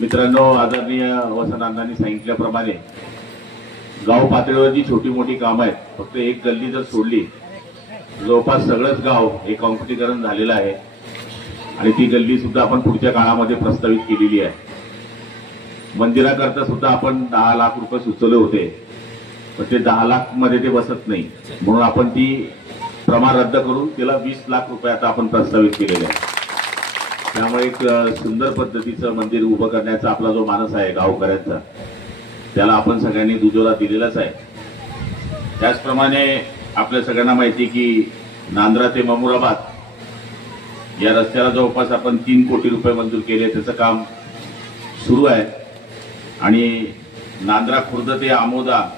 मित्रांनो, आदरणीय वसंतदादांनी सांगितल्याप्रमाणे गाव पातळीवर जी छोटी मोठी कामं आहेत, फक्त एक गल्ली जर सोडली जवळपास सगळंच गाव हे काँक्रिटीकरण झालेलं आहे आणि ती गल्ली सुद्धा आपण पुढच्या काळामध्ये प्रस्तावित केलेली आहे। मंदिराकरता सुद्धा आपण 10 लाख रुपये सुचवले होते, पण ते 10 लाख मध्ये ते बसत नाही, म्हणून आपण ती प्रमाण रद्द करून तिला 20 लाख रुपये आता आपण प्रस्तावित केलेले आहे। त्यामुळे एक सुंदर पद्धतीचं मंदिर उभं करण्याचा आपला जो मानस आहे गावकऱ्यांचा, त्याला आपण सगळ्यांनी दुजोरा दिलेलाच आहे। त्याचप्रमाणे आपल्या सगळ्यांना माहिती की नांद्रा ते ममुराबाद या रस्त्याला जवळपास आपण 3 कोटी रुपये मंजूर केले, त्याचं काम सुरू आहे आणि नांद्रा खुर्द ते आमोदा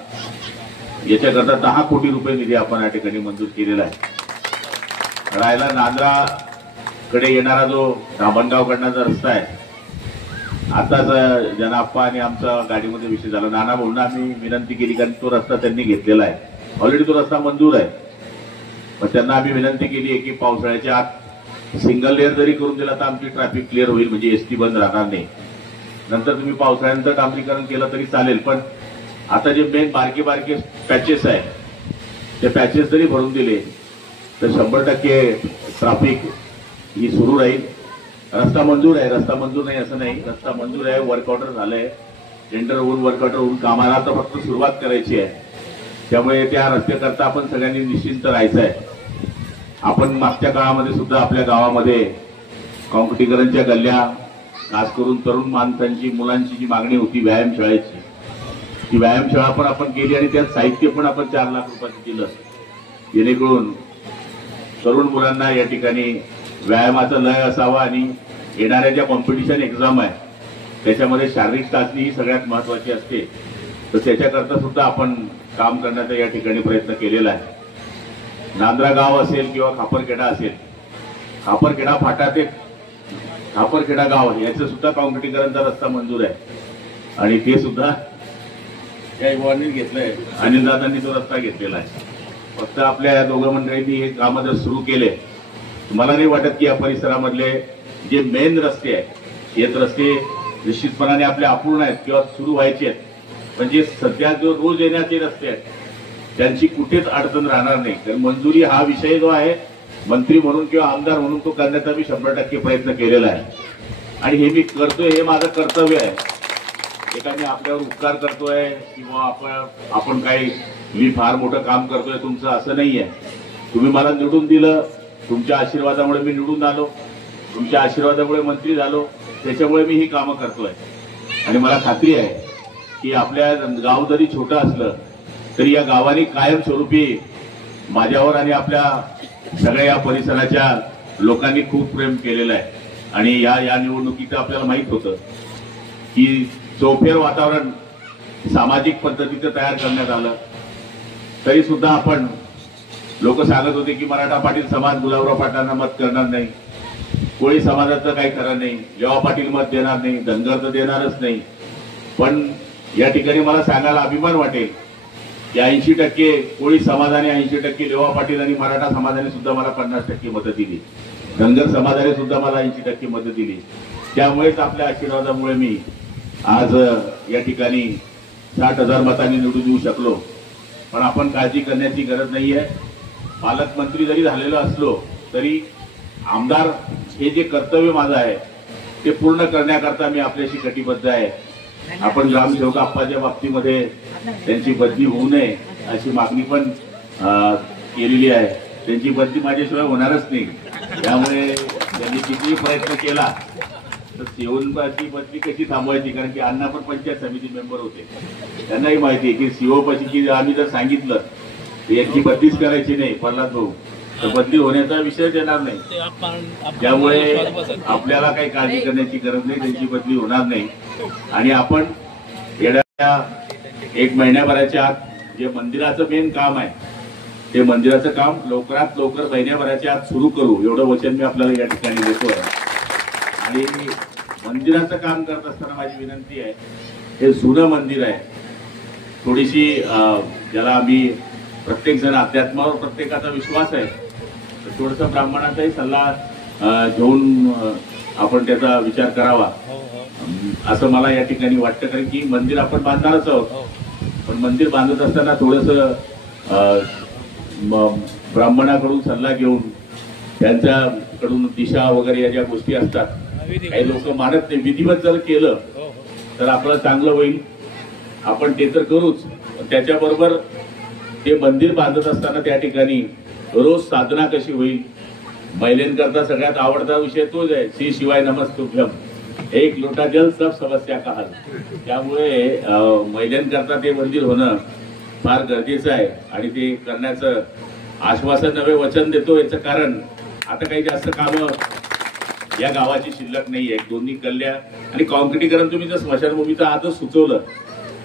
याच्याकरता 10 कोटी रुपये निधी आपण या ठिकाणी मंजूर केलेला आहे। राहिला नांद्रा कडे येणारा जो धामणगावकडचा रस्ता आहे, आताच जनाप्पा आणि आमचा गाडीमध्ये विषय झाला, नाना भाऊंना आम्ही विनंती केली कारण तो रस्ता त्यांनी घेतलेला आहे, ऑलरेडी तो रस्ता मंजूर आहे, पण त्यांना आम्ही विनंती केली आहे की पावसाळ्याच्या आत सिंगल लेअर जरी करून दिला तर आमची ट्रॅफिक क्लिअर होईल, म्हणजे एसटी बंद राहणार नाही। नंतर तुम्ही पावसाळ्यानंतर डांबरीकरण केलं तरी चालेल, पण आता जे मेन बारके बारके पॅचेस आहे ते पॅचेस जरी भरून दिले तर 100% ट्रॅफिक ही सुरू राहील। रस्ता मंजूर आहे, रस्ता मंजूर नाही असं नाही, रस्ता मंजूर आहे, वर्क ऑर्डर झालंय, टेंडर होऊन वर्क ऑर्डर होऊन कामाला तर फक्त सुरुवात करायची आहे। त्यामुळे त्या रस्त्याकरता आपण सगळ्यांनी निश्चिंत राहायचं आहे। आपण मागच्या काळामध्ये सुद्धा आपल्या गावामध्ये काँक्रिटीकरणच्या गल्ल्या, खास करून तरुण माणसांची मुलांची जी मागणी होती व्यायामशाळेची, ती व्यायामशाळा पण आपण केली आणि त्यात साहित्य पण आपण 4 लाख रुपयाचं दिलं, जेणेकरून तरुण मुलांना या ठिकाणी व्यायामाचा लय असावा आणि येणाऱ्या ज्या कॉम्पिटिशन एक्झाम आहे त्याच्यामध्ये शारीरिक चाचणी ही सगळ्यात महत्वाची असते, तर त्याच्याकरता सुद्धा आपण काम करण्याचा या ठिकाणी प्रयत्न केलेला आहे। नांद्रा गाव असेल किंवा खापरखेडा असेल, खापरखेडा फाटा ते खापरखेडा गाव याचं सुद्धा काँक्रिटीकरणचा रस्ता मंजूर आहे आणि ते सुद्धा या युवांनी घेतलंय, अनिलदादांनी तो रस्ता घेतलेला आहे। फक्त आपल्या या दोघं मंडळींनी हे काम जर सुरू केले, मला नाही वाटत की या परिसरामधले जे मेन रस्ते आहेत, हे रस्ते निश्चितपणाने आपले अपूर्ण आहेत किंवा सुरू व्हायचे आहेत, पण जे सध्या जो रोज येण्याचे रस्ते आहेत त्यांची कुठेच अडचण राहणार नाही। कारण मंजुरी हा विषय जो आहे, मंत्री म्हणून किंवा आमदार म्हणून तो करण्याचा मी 100% प्रयत्न केलेला आहे आणि हे मी करतोय, हे माझं कर्तव्य आहे। एखादी आपल्यावर उपकार करतोय किंवा आपण काही मी फार मोठं काम करतोय तुमचं असं नाहीये। तुम्ही मला निवडून दिलं, तुमच्या आशीर्वादामुळे मी निवडून आलो, तुमच्या आशीर्वादामुळे मंत्री झालो, त्याच्यामुळे मी ही कामं करतोय आणि मला खात्री आहे की आपल्या गाव जरी छोटं असलं तरी या गावाने कायमस्वरूपी माझ्यावर आणि आपल्या सगळ्या या परिसराच्या लोकांनी खूप प्रेम केलेलं आहे आणि या निवडणुकीचं आपल्याला माहित होतं की चौफेर वातावरण सामाजिक पद्धतीचं तयार करण्यात आलं, तरी सुद्धा आपण लोक सांगत होते की मराठा पाटील समाज गुलाबराव पाटलांना मत करणार नाही, कोळी समाजाचं काही खरं नाही, लेवा पाटील मत देणार नाही, धनगर तर देणारच नाही। पण या ठिकाणी मला सांगायला अभिमान वाटेल की 80% कोळी समाजाने, 80% लेवा पाटील आणि मराठा समाजाने सुद्धा मला 50% मतं दिली, धनगर समाजाने सुद्धा मला 80% मतं दिली। त्यामुळेच आपल्या आशीर्वादामुळे मी आज या ठिकाणी 60,000 मतांनी निवडून येऊ शकलो। पण आपण काळजी करण्याची गरज नाहीये, पालकमंत्री जरी झालेलो असलो तरी आमदार हे जे कर्तव्य माझं आहे ते पूर्ण करण्याकरता मी आपल्याशी कटिबद्ध आहे। आपण ग्रामसेवक आप्पाच्या बाबतीमध्ये त्यांची बदली होऊ नये अशी मागणी पण केलेली आहे, त्यांची बदली माझ्याशिवाय होणारच नाही। त्यामुळे त्यांनी कितीही प्रयत्न केला तर सीओची बदली कशी थांबवायची, कारण की अण्णा पण पंचायत समिती मेंबर होते, त्यांनाही माहिती आहे की सीओ पशी आम्ही जर सांगितलं यांची बदलीच करायची नाही प्रल्हाद भाऊ, तर बदली होण्याचा विषयच येणार नाही। त्यामुळे आपल्याला काही काळजी करण्याची गरज नाही, त्यांची बदली होणार नाही आणि आपण येणाऱ्या 1 महिन्याभराच्या आत जे मंदिराचं मेन काम आहे ते मंदिराचं काम लवकरात लवकर महिन्याभराच्या आत सुरू करू, एवढं वचन मी आपल्याला या ठिकाणी देतोय। आणि मंदिराचं काम करत असताना माझी विनंती आहे, हे जुनं मंदिर आहे, थोडीशी ज्याला आम्ही प्रत्येक जण अध्यात्मावर प्रत्येकाचा विश्वास आहे, थोडंसं ब्राह्मणाचाही सल्ला घेऊन आपण त्याचा विचार करावा। असं मला या ठिकाणी वाटतं, कारण की मंदिर आपण बांधणारच आहोत. पण मंदिर बांधत असताना थोडंसं ब्राह्मणाकडून सल्ला घेऊन त्यांच्याकडून दिशा वगैरे या ज्या गोष्टी असतात, काही लोक मानत नाही. विधिवत जर केलं तर आपलं चांगलं होईल, आपण ते तर करूच. त्याच्याबरोबर ते मंदिर बांधत असताना त्या ठिकाणी रोज साधना कशी होईल. महिलांकरता सगळ्यात आवडता विषय तोच आहे, श्री शिवाय नमस्तुभ्यम, एक लोटा जल सब समस्या का हल. त्यामुळे महिलांकरता ते मंदिर होणं फार गरजेचं आहे आणि ते करण्याचं आश्वासन नवे वचन देतो. याचं कारण आता काही जास्त कामं या गावाची शिल्लक नाही आहे. दोन्ही कल्ल्या आणि कॉन्क्रिटीकरण तुम्ही जर स्मशानभूमीचं आजच सुचवलं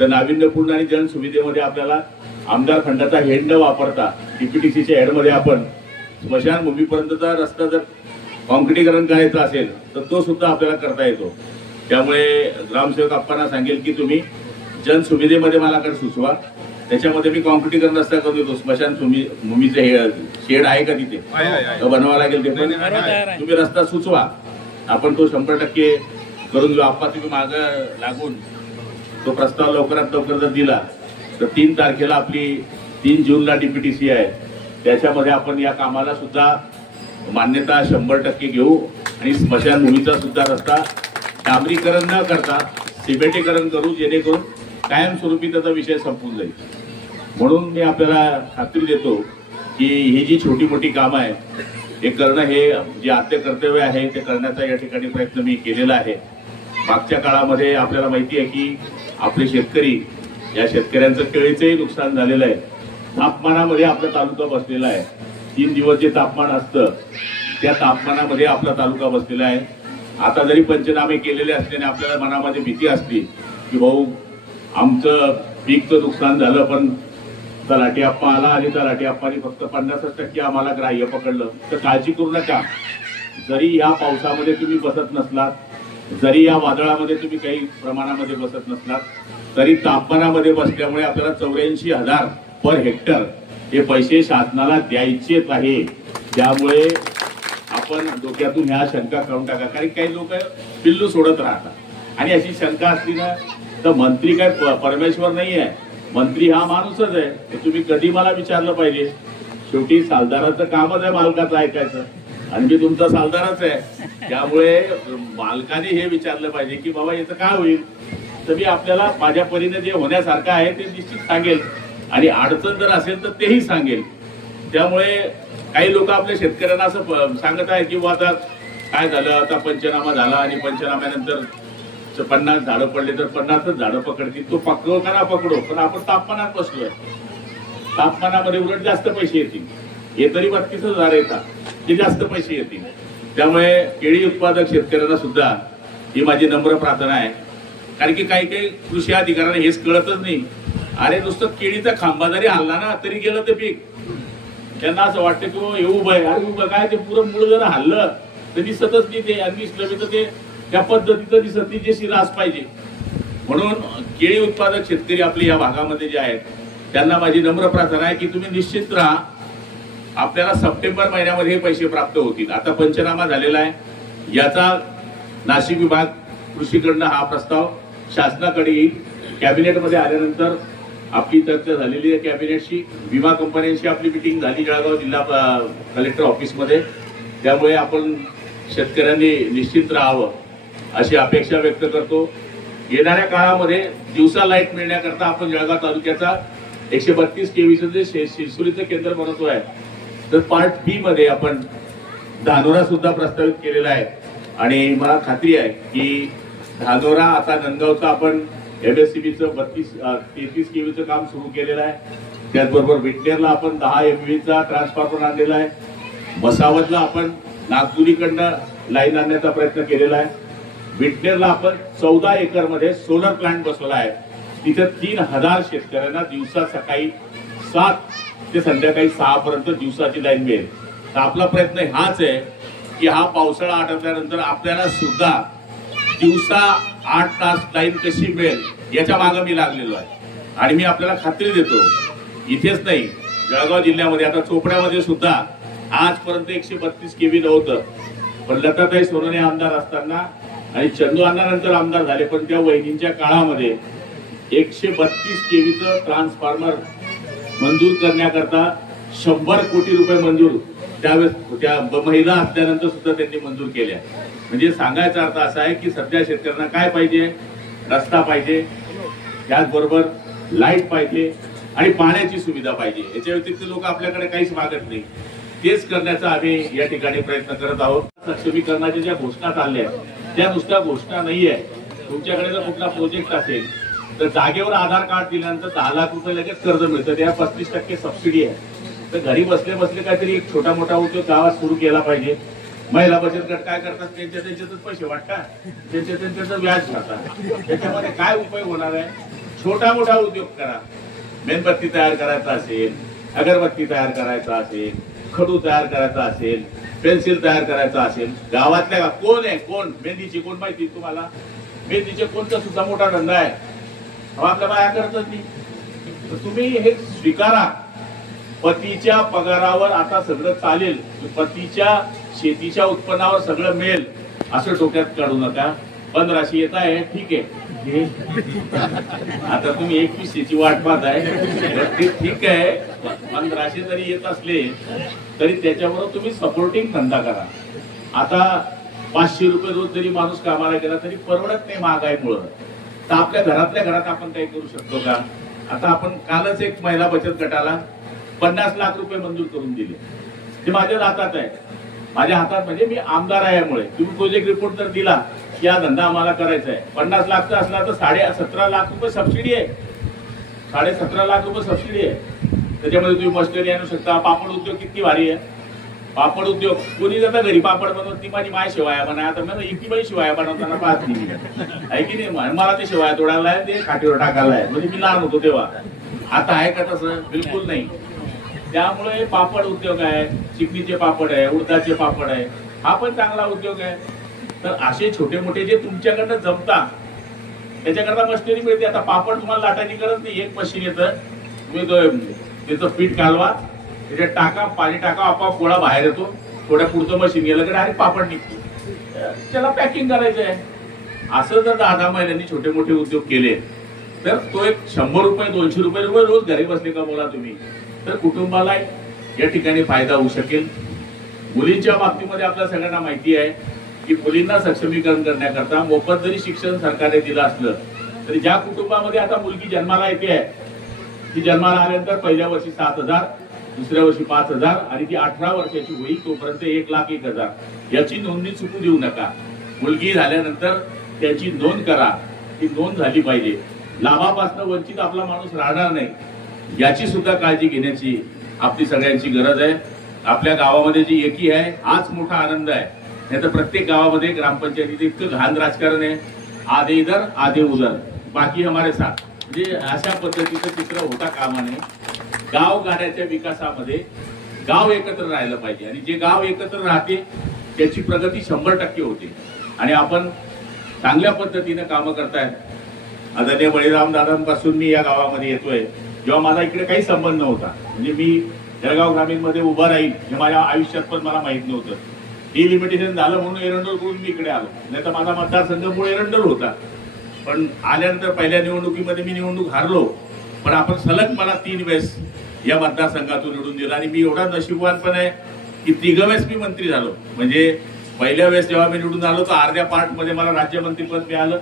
तर नाविन्यपूर्ण आणि जनसुविधेमध्ये आपल्याला आमदार फंडाचा हेड न वापरता डीपीटीसीच्या हेडमध्ये आपण स्मशानभूमीपर्यंतचा रस्ता जर कॉन्क्रिटीकरण करायचं असेल तर तो सुद्धा आपल्याला करता येतो. त्यामुळे ग्रामसेवक आप्पांना सांगेल की तुम्ही जनसुविधेमध्ये मला कर सुचवा, त्याच्यामध्ये मी कॉन्क्रिटीकरण रस्ता करून देतो. स्मशानभूमीचं हे शेड आहे का तिथे बनवावं लागेल, ते पण तुम्ही रस्ता सुचवा, आपण तो 100% करून घेऊ. आप्पा तुम्ही मागं लागून तो प्रस्ताव लवकरात लवकर जर दिला तर 3 तारखेला आपली 3 जूनला डीपीटीसी आहे, त्याच्यामध्ये आपण या कामाला सुद्धा मान्यता 100% घेऊ आणि स्मशानभूमीचा सुद्धा रस्ता डांबरीकरण न करता सिमेंटीकरण करू, जेणेकरून कायमस्वरूपी त्याचा विषय संपून जाईल. म्हणून मी आपल्याला खात्री देतो की ही जी छोटी मोठी कामं आहे हे करणं, हे जे आद्य कर्तव्य आहे ते करण्याचा या ठिकाणी प्रयत्न मी केलेला आहे. मागच्या काळामध्ये आपल्याला माहिती आहे की आपले शेतकरी, या शेतकऱ्यांचं केळीचंही नुकसान झालेलं आहे. तापमानामध्ये आपला तालुका बसलेला आहे. 3 दिवस जे तापमान असतं त्या तापमानामध्ये आपला तालुका बसलेला आहे. आता जरी पंचनामे केलेले असल्याने आपल्याला मनामध्ये भीती असते की भाऊ आमचं पीकचं नुकसान झालं, पण तलाठी आप्पा आला आणि तलाठी आप्पानी फक्त 50% आम्हाला ग्राह्य पकडलं. तर काळजी करू नका. जरी या पावसामध्ये तुम्ही बसत नसलात, जरी या वादळामध्ये तुम्ही काही प्रमाणामध्ये बसत नसलात, तरी तापमानामध्ये बसल्यामुळे आपल्याला 84,000 पर हेक्टर हे पैसे शासनाला द्यायचेच आहे. त्यामुळे आपण डोक्यातून ह्या शंका काढून टाका, कारण काही लोक पिल्लू सोडत राहतात आणि अशी शंका असली ना तर मंत्री काय परमेश्वर नाही आहे, मंत्री हा माणूसच आहे. हे तुम्ही कधी मला विचारलं पाहिजे. शेवटी सालदाराचं कामच आहे मालकाचं ऐकायचं आणि मी तुमचा सालदारच आहे. त्यामुळे मालकाने हे विचारलं पाहिजे की बाबा याचं काय होईल. तर मी आपल्याला माझ्या परीने जे होण्यासारखं आहे ते निश्चित सांगेल आणि अडचण जर असेल तर तेही सांगेल. त्यामुळे काही लोक आपल्या शेतकऱ्यांना असं सांगत आहे की आता काय झालं, आता पंचनामा झाला आणि पंचनाम्यानंतर 50 झाडं पडले तर 50च झाडं पकडतील. तो पकडो का ना पकडो, पण आपण तापमानात बसलोय. तापमानामध्ये उलट जास्त पैसे येतील. हे तरी 32,000 येतात, ते जास्त पैसे येतील. त्यामुळे केळी उत्पादक शेतकऱ्यांना सुद्धा ही माझी नम्र प्रार्थना आहे. कारण की काही काही कृषी अधिकाऱ्यांना हेच कळतच नाही. अरे नुसतं केळीचा खांबा जरी हल्ला ना तरी गेलं ते पीक. त्यांना असं वाटतं की हे उभं आहे, अरे उभं काय, ते पुरं मूळ जर हल्लं तर दिसतच नाही ते, आणि दिसलं तर ते त्या पद्धतीचं दिसत नाही जे शिरास पाहिजे. म्हणून केळी उत्पादक शेतकरी आपले या भागामध्ये जे आहेत त्यांना माझी नम्र प्रार्थना आहे की तुम्ही निश्चित राहा. आपल्याला सप्टेंबर महिन्यामध्ये हे पैसे प्राप्त होतील. आता पंचनामा झालेला आहे, याचा नाशिक विभाग कृषीकडनं हा प्रस्ताव शासनाकडे येईल. कॅबिनेटमध्ये आल्यानंतर आपली चर्चा झालेली आहे कॅबिनेटशी, विमा कंपन्यांशी आपली मिटिंग झाली जळगाव जिल्हा कलेक्टर ऑफिसमध्ये. त्यामुळे आपण शेतकऱ्यांनी निश्चित राहावं अशी अपेक्षा व्यक्त करतो. येणाऱ्या काळामध्ये दिवसा लाईट मिळण्याकरता आपण जळगाव तालुक्याचा 132 केव्हीचं जे शिरसोलीचं केंद्र बनवतो आहे, तर पार्ट बी मध्ये आपण धानोरा सुद्धा प्रस्तावित केलेला आहे. आणि मला खात्री आहे की धानोरा आता नंदगावचा आपण MSCBचं 33 केव्हीचं काम सुरू केलेलं आहे. त्याचबरोबर विटनेरला आपण 10 MVचा ट्रान्सफॉर्मर आणलेला आहे. मसावतला आपण नागपुरीकडनं लाईन आणण्याचा प्रयत्न केलेला आहे. विटनेरला आपण 14 एकरमध्ये सोलर प्लांट बसवला आहे. तिथे 3000 शेतकऱ्यांना दिवसा सकाळी 7 ते संध्याकाळी 6 पर्यंत दिवसाची लाईन मिळेल. तर आपला प्रयत्न हाच आहे की हा पावसाळा आटोपल्यानंतर आपल्याला सुद्धा दिवसा 8 तास लाईन कशी मिळेल याच्या मागे मी लागलेलो आहे. आणि मी आपल्याला खात्री देतो, इथेच नाही जळगाव जिल्ह्यामध्ये आता चोपड्यामध्ये सुद्धा आजपर्यंत 132 केव्ही नव्हतं. पण लताताई सोनवणे आमदार असताना आणि चंदू अण्णानंतर आमदार झाले, पण त्या वहिनींच्या काळामध्ये 132 केव्हीचं ट्रान्सफॉर्मर मंजूर करण्याकरता 100 कोटी रुपये मंजूर त्यावेळेस त्या महिला असल्यानंतर सुद्धा त्यांनी मंजूर केल्या. म्हणजे सांगायचा अर्थ असा आहे की सध्या शेतकऱ्यांना काय पाहिजे, रस्ता पाहिजे, त्याचबरोबर लाईट पाहिजे आणि पाण्याची सुविधा पाहिजे. याच्या व्यतिरिक्त लोक आपल्याकडे काहीच मागत नाही. तेच करण्याचा आम्ही या ठिकाणी प्रयत्न करत आहोत. सक्षमीकरणाच्या ज्या घोषणा चालल्या त्या नुसत्या घोषणा नाहीये. तुमच्याकडे जर कुठला प्रोजेक्ट असेल तर जागेवर आधार कार्ड दिल्यानंतर 10 लाख रुपये लगेच कर्ज मिळतं. त्या 35% सबसिडी आहे. तर घरी बसले बसले काहीतरी एक छोटा मोठा उद्योग गावात सुरू केला पाहिजे. महिला बचत गट काय करतात, त्यांच्यातच पैसे वाटतात, त्यांच्याच व्याज खातात. त्याच्यामध्ये काय उपयोग होणार आहे? छोटा मोठा उद्योग करा. मेणबत्ती तयार करायचा असेल, अगरबत्ती तयार करायचा असेल, खडू तयार करायचा असेल, पेन्सिल तयार करायचा असेल, गावातल्या कोण आहे, कोण मेहंदीची कोण माहिती तुम्हाला? मेहंदीचे कोणता सुद्धा मोठा धंदा आहे, आपल्या बाया करतच नाही. तुम्ही हे स्वीकारा. पतीच्या पगारावर आता सगळं चालेल, पतीच्या शेतीच्या उत्पन्नावर सगळं मिळेल असं डोक्यात काढू नका. 1500 येत आहे, ठीक आहे. आता तुम्ही 2100ची वाट पाहताय, ठीक आहे. 1500 जरी येत असले तरी त्याच्याबरोबर तुम्ही सपोर्टिंग धंदा करा. आता 500 रुपये रोज जरी माणूस कामाला गेला तरी परवडत नाही महागाईमुळं. तर आपल्या घरातल्या घरात आपण काही करू शकतो का? आता आपण कालच एक महिला बचत गटाला 50 लाख रुपये मंजूर करून दिले. ते माझ्या हातात आहे. माझ्या हातात म्हणजे मी आमदार आहे. यामुळे तुम्ही प्रोजेक्ट रिपोर्ट जर दिला की हा धंदा आम्हाला करायचा आहे, 50 लाखचा असला तर 17.5 लाख रुपये सबसिडी आहे. 17.5 लाख रुपये सबसिडी आहे. त्याच्यामध्ये तुम्ही मशिनरी आणू शकता. पापड उद्योग किती भारी आहे. पापड उद्योग कोणी जाता घरी पापड बनवत, ती माझी माय शिवाया म्हणा. आता मला इतकी बाई शिवाया बनवताना पाहत नाही आहे की नाही. मला ते शिवाया तोडायला आहे, ते खाटीवर टाकायला आहे. म्हणजे मी लहान होतो तेव्हा. आता आहे का तसं? बिलकुल नाही. त्यामुळे पापड उद्योग आहे, चिकनीचे पापड आहे, उडदाचे पापड आहे, हा पण चांगला उद्योग आहे. तर असे छोटे मोठे जे तुमच्याकडनं जमता त्याच्याकरता मशिनरी मिळते. आता पापड तुम्हाला लाटायची गरज नाही. एक मशीन येतं, तुम्ही त्याचं पीठ कालवा, त्याच्यात टाका, पाणी टाका, आपोआप गोळा बाहेर येतो. थोड्या पुढचं मशीन गेलं की डायरेक्ट पापड निघतो. त्याला पॅकिंग करायचं आहे. असं जर 10 महिन्यांनी छोटे मोठे उद्योग केले तर तो एक 100 रुपये 200 रुपये रोज घरी बसले का बोला तुम्ही, तर कुटुंबाला या ठिकाणी फायदा होऊ शकेल. मुलींच्या बाबतीमध्ये आपल्या सगळ्यांना माहिती आहे की मुलींना सक्षमीकरण करण्याकरता मोफत जरी शिक्षण सरकारने दिलं असलं तरी ज्या कुटुंबामध्ये आता मुलगी जन्माला येते आहे, ती जन्माला आल्यानंतर पहिल्या वर्षी 7,000, दुसऱ्या वर्षी 5,000 आणि ती 18 वर्षाची होईल तोपर्यंत 1,01,000 याची नोंदणी चुकू देऊ नका. मुलगी झाल्यानंतर त्याची नोंद करा. ती नोंद झाली पाहिजे. लाभापासून वंचित आपला माणूस राहणार नाही याची सुद्धा काळजी घेण्याची आपली सगळ्यांची गरज आहे. आपल्या गावामध्ये जी एकी आहे हाच मोठा आनंद आहे. नाही तर प्रत्येक गावामध्ये ग्रामपंचायतीचं इतकं घाण राजकारण आहे. आधे इधर आधे उधर बाकी हमारे साथ, म्हणजे अशा पद्धतीचं चित्र होता कामा नये. गाव गाड्याच्या विकासामध्ये गाव एकत्र राहिलं पाहिजे आणि जे गाव एकत्र राहते त्याची प्रगती 100% होते. आणि आपण चांगल्या पद्धतीने कामं करतायत. आदरणीय बळीराम दादांपासून मी या गावामध्ये येतोय. जेव्हा माझा इकडे काही संबंध नव्हता, म्हणजे मी जळगाव ग्रामीण मध्ये उभा राहील हे माझ्या आयुष्यात पण मला माहित नव्हतं. डिलिमिटेशन झालं म्हणून एरंडोल करून मी इकडे आलो. नाही तर माझा मतदारसंघ मूळ एरंडोल होता. पण आल्यानंतर पहिल्या निवडणुकीमध्ये मी निवडणूक हारलो, पण आपण सलग मला 3 वेळेस या मतदारसंघातून निवडून दिला. आणि मी एवढा नशीबवान पण आहे की 3 वेळेस मी मंत्री झालो. म्हणजे पहिल्या वेळेस जेव्हा मी निवडून आलो तर अर्ध्या पार्ट मध्ये मला राज्यमंत्रीपद मिळालं,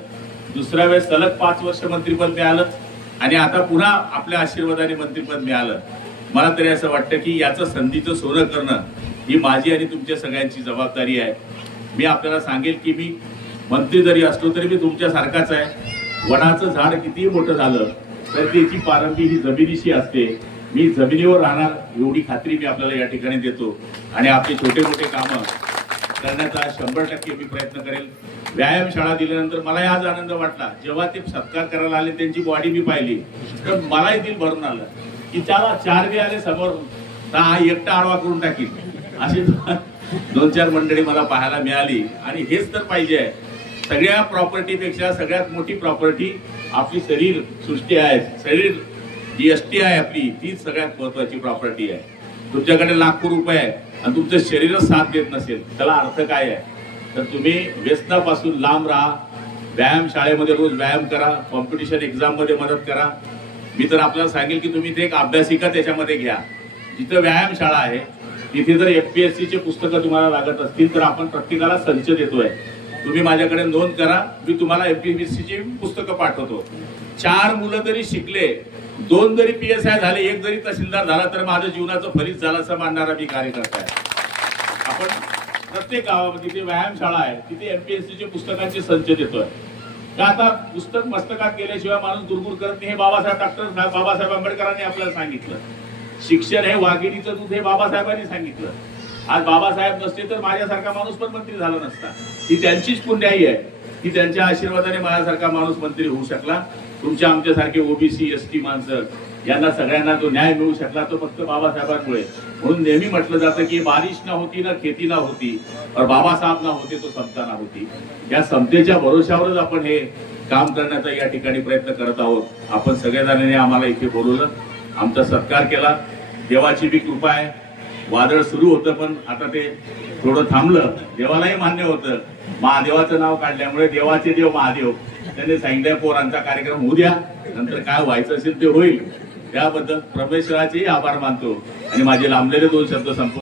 दुसऱ्या वेळेस सलग 5 वर्ष मंत्रीपद मिळालं आणि आता पुन्हा आपल्या आशीर्वादाने मंत्रीपद मिळालं. मला तरी असं वाटतं की याचं संधीचं सोनं करणं ही माझी आणि तुमच्या सगळ्यांची जबाबदारी आहे. मी आपल्याला सांगेल की मी मंत्री जरी असलो तरी मी तुमच्यासारखाच आहे. वडाचं झाड कितीही मोठं झालं तर त्याची पारंबी ही जमिनीशी असते. मी जमिनीवर राहणार एवढी खात्री मी आपल्याला या ठिकाणी देतो. आणि आपले छोटे मोठे कामं करण्याचा 100% मी प्रयत्न करेल. व्यायामशाळा दिल्यानंतर मलाही आज आनंद वाटला. जेव्हा ते सत्कार करायला आले त्यांची बॉडी मी पाहिली तर मलाही दिल भरून आलं की त्याला 4 बी आले समोर, हा एकटा आडवा करून टाकील. अशी 2-4 मंडळी मला पाहायला मिळाली. आणि हेच तर पाहिजे आहे. सगळ्या प्रॉपर्टीपेक्षा सगळ्यात मोठी प्रॉपर्टी आपली शरीर सृष्टी आहे. शरीर जी एसटी आहे आपली, तीच सगळ्यात महत्वाची प्रॉपर्टी आहे. तुमच्याकडे लाखो रुपये आहे आणि तुमचं शरीरच साथ देत नसेल त्याला अर्थ काय आहे? तर तुम्ही व्यसनापासून लांब राहा. व्यायाम शाळेमध्ये रोज व्यायाम करा. कॉम्पिटिशन एक्झाम मध्ये मदत करा. मी तर आपल्याला सांगेल की तुम्ही ते एक अभ्यासिका त्याच्यामध्ये घ्या. जिथं व्यायाम शाळा आहे तिथे जर FPSC चे पुस्तकं तुम्हाला लागत असतील तर आपण प्रत्येकाला संच देतोय. तुम्ही माझ्याकडे नोंद करा. मी तुम्हाला MPSC ची पुस्तकं पाठवतो. 4 मुलं जरी शिकले, 2 जरी PSI झाले, 1 जरी तहसीलदार झाला तर माझं जीवनाचं फलित झालं असं मानणारा मी कार्यकर्ता आहे. आपण प्रत्येक गावामध्ये जिथे व्यायाम शाळा आहे तिथे MPSC चे पुस्तकांचे संच देतोय. का आता पुस्तक मस्तकात गेल्याशिवाय माणूस दुर्गुर करत नाही. हे बाबासाहेब आंबेडकरांनी आपल्याला सांगितलं. शिक्षण हे वाघिणीचं दूध हे बाबासाहेबांनी सांगितलं. आज बाबासाहेब नसते तर माझ्यासारखा माणूस पण मंत्री झाला नसता. ही त्यांचीच पुण्याई आहे की त्यांच्या आशीर्वादाने माझ्यासारखा माणूस मंत्री होऊ शकला. तुमच्या आमच्यासारखे OBC ST माणसं यांना सगळ्यांना जो न्याय मिळू शकला तो फक्त बाबासाहेबांमुळे. म्हणून नेहमी म्हटलं जातं की बारिश ना होती ना खेती ना होती और बाबासाहेब ना होते तो समता ना होती. या समतेच्या भरोशावरच आपण हे काम करण्याचा या ठिकाणी प्रयत्न करत आहोत. आपण सगळ्या आम्हाला इथे बोलवलं, आमचा सत्कार केला. देवाची बी कृपा आहे. वादळ सुरू होतं पण आता ते थोडं थांबलं. देवालाही मान्य होतं. महादेवाचं नाव काढल्यामुळे देवाचे देव महादेव त्यांनी सांगितलं पोरांचा कार्यक्रम होऊ द्या, नंतर काय व्हायचं असेल ते होईल. त्याबद्दल परमेश्वराचेही आभार मानतो आणि माझे लांबलेले 2 शब्द संपवतो.